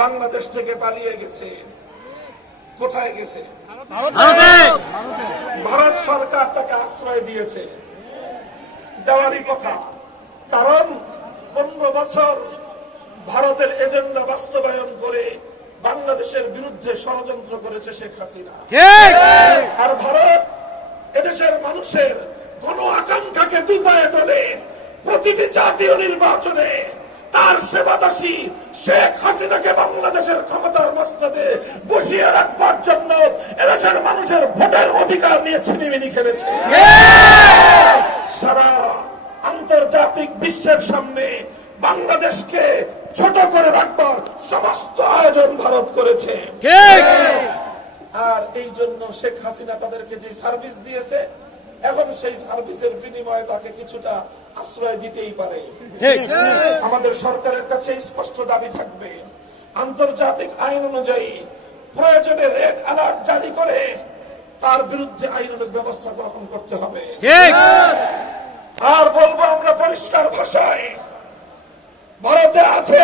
বাংলাদেশ থেকে পালিয়ে গেছে। কোথায় গেছে? ভারত সরকার তাকে আশ্রয় দিয়েছে, দেওয়ারই কথা। কারণ 15 বছর ভারতের এজেন্ডা বাস্তবায়ন করে বাংলাদেশের বিরুদ্ধে ষড়যন্ত্র করেছে শেখ হাসিনা। আর ভারত এদেশের মানুষের গণ আকাঙ্ক্ষাকে দুপায়ে তোলে। প্রতিটি জাতীয় নির্বাচনে তার সেবাদাসী শেখ হাসিনাকে বাংলাদেশের ক্ষমতার মসনদে বসিয়ে রাখবার জন্য এদেশের মানুষের ভোটের অধিকার নিয়ে ছিনিমিনি খেলেছে। সারা আন্তর্জাতিক বিশ্বের সামনে বাংলাদেশকে ছোট করে রাখবার সমস্ত আয়োজন ভারত করেছে। আর এই জন্য শেখ হাসিনা তাদেরকে যে সার্ভিস দিয়েছে, এখন সেই সার্ভিসের বিনিময়ে তাকে কিছুটা আশ্রয় দিতেই পারে। আমাদের সরকারের কাছে স্পষ্ট দাবি থাকবে, আন্তর্জাতিক আইন অনুযায়ী প্রয়োজনে রেড অ্যালার্ট জারি করে তার বিরুদ্ধে আইনানুগ ব্যবস্থা গ্রহণ করতে হবে। আর বলবো আমরা পরিষ্কার ভাষায়, ভারতে আছে,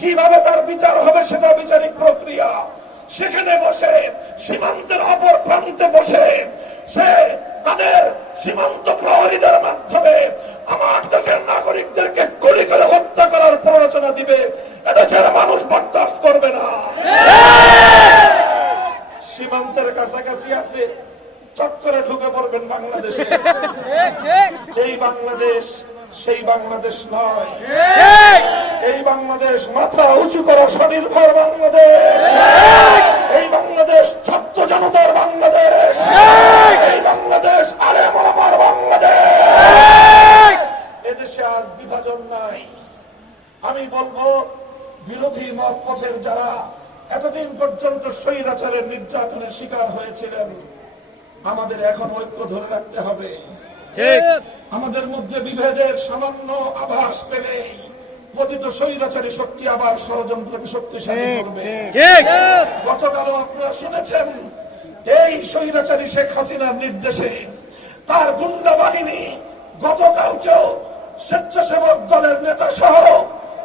কিভাবে তার বিচার হবে সেটা বিচারিক প্রক্রিয়া। সেখানে বসে সীমান্তের অপর প্রান্তে বসে সে তাদের সীমান্ত প্রহরীদের মাধ্যমে আমার দেশের নাগরিকদেরকে গুলি করে হত্যা করার প্ররোচনা দিবে, এদেশের মানুষ বরদাস্ত করবে না। সীমান্তের কাছাকাছি আছে, চট করে ঢুকে পড়বেন বাংলাদেশে। এই বাংলাদেশ সেই বাংলাদেশ নয়। এই বাংলাদেশ মাথা উঁচু করা স্বনির্ভর বাংলাদেশ। এই বাংলাদেশ ছাত্র জনতার বাংলাদেশ। এই বাংলাদেশ আরে মরামার বাংলাদেশ। এদেশে আজ বিভাজন নাই। আমি বলবো, বিরোধী মত পথের যারা এতদিন পর্যন্ত স্বৈরাচারের নির্যাতনের শিকার হয়েছিলেন, আমাদের এখন ঐক্য ধরে রাখতে হবে। আমাদের মধ্যে বিভেদের সামান্য আভাস পেলেই পতিত স্বৈরাচারী শক্তি আবার ষড়যন্ত্রকে শক্তিশালী করবে। গতকালও আপনারা শুনেছেন, এই স্বৈরাচারী শেখ হাসিনার নির্দেশে তার গুন্ডা বাহিনী গতকালকেও স্বেচ্ছাসেবক দলের নেতা সহ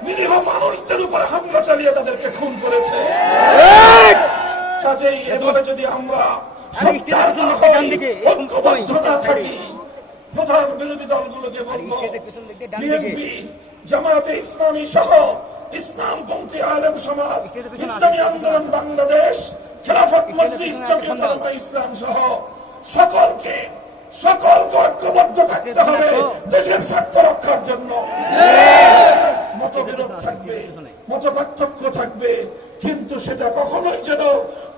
নিরীহ মানুষদের উপর হামলা চালিয়ে তাদেরকে খুন করেছে। কাজেই এভাবে যদি আমরা ঐক্যবদ্ধ না থাকি, প্রধান বিরোধী দলগুলোকে বলবো, বিএনপি, জামায়াতে ইসলামী সহ ইসলামপন্থী আলেম সমাজ, ইসলামী আন্দোলন বাংলাদেশ, খেলাফত মজলিস, জমিয়ত উলামায়ে ইসলাম সহ সকলকে ঐক্যবদ্ধ থাকতে হবে দেশের স্বার্থ রক্ষার জন্য। মতবিরোধ থাকবে, মত পার্থক্য থাকবে, কিন্তু সেটা কখনোই যেন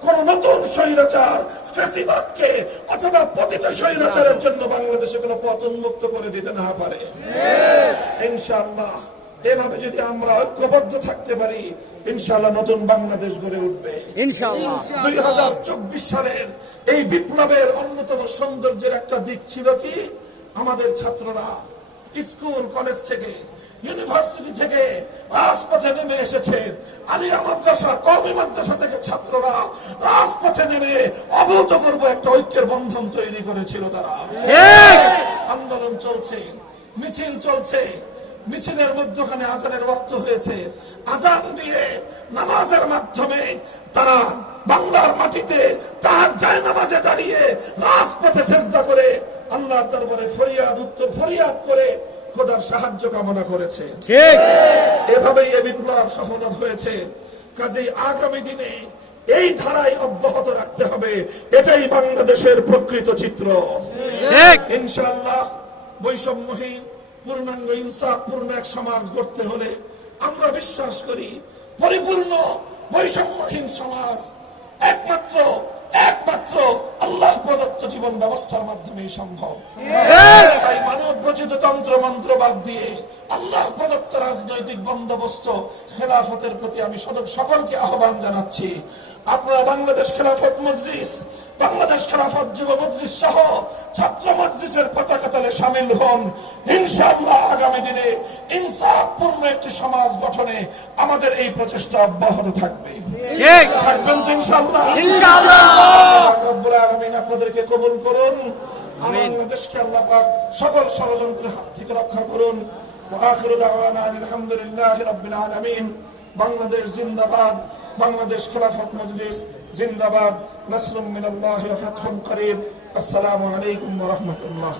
কোন নতুন স্বৈরাচার ফ্যাসিবাদকে অথবা পতিত স্বৈরাচারের জন্য বাংলাদেশে কোনো পথ উন্মুক্ত করে দিতে না পারে। ইনশাআল্লাহ এভাবে যদি আমরা ঐক্যবদ্ধ থাকতে পারি, ইনশাআল্লাহ নতুন বাংলাদেশ গড়ে উঠবে। 2024 সালের এই বিপ্লবের অন্যতম সৌন্দর্যের একটা দিক ছিল কি, আমাদের ছাত্ররা স্কুল কলেজ থেকে, ইউনিভার্সিটি থেকে রাজপথে নেমে এসেছে। আলিয়া মাদ্রাসা, কওমি মাদ্রাসা থেকে ছাত্ররা রাজপথে নেমে অভূতপূর্ব একটা ঐক্যের বন্ধন তৈরি করেছিল। তারা আন্দোলন চলছে, মিছিল চলছে, মিছিলের মধ্যখানে আজানের ওয়াক্ত হয়েছে। আজান দিয়ে নামাজের মাধ্যমে তারা বাংলার মাটিতে তার জায়নামাজে দাঁড়িয়ে রাজপথে সেজদা করে আল্লাহর দরবারে ফরিয়াদ করে খোদার সাহায্য কামনা করেছে। এভাবেই এই বিপ্লব সফল হয়েছে। কাজেই আগামী দিনে এই ধারায় অব্যাহত রাখতে হবে। এটাই বাংলাদেশের প্রকৃত চিত্র। ইনশাআল্লাহ বৈষম্যহীন, পূর্ণাঙ্গ ইনসাফপূর্ণ এক সমাজ গড়তে হলে আমরা বিশ্বাস করি পরিপূর্ণ বৈষম্যহীন সমাজ একমাত্র আল্লাহ প্রদত্ত জীবন ব্যবস্থার মাধ্যমেই সম্ভব। তাই মানব রচিত তন্ত্র মন্ত্রবাদ দিয়ে আল্লাহ প্রদত্ত রাজনৈতিক বন্দোবস্ত খেলাফতের প্রতি আমি সকলকে আহ্বান জানাচ্ছি। আপনারা বাংলাদেশ খেলাফত মজলিস, বাংলাদেশ খেলাফত যুব মজলিস সহ ছাত্র মজলিসের পতাকা তলে শামিল হন। ইনশাআল্লাহ আগামী দিনে ইনসাফপূর্ণ একটি সমাজ গঠনে আমাদের এই প্রচেষ্টা অব্যাহত থাকবে। থাকবেন তো ইনশাআল্লাহ? রব্বুল আলামিন আপনাদেরকে কবুল করুন। বাংলাদেশকে আল্লাহ পাক সকল ষড়যন্ত্রের হাত থেকে রক্ষা করুন। ওয়া আখিরু দাওয়ানা আলহামদুলিল্লাহি রাব্বিল আলামিন। বাংলাদেশ জিন্দাবাদ, বাংলাদেশ খেলাফত মজলিস জিন্দাবাদ, নাসরুম মিনাল্লাহি ওয়া ফাতহুন করিব। আসসালামু আলাইকুম ওয়া রাহমাতুল্লাহ।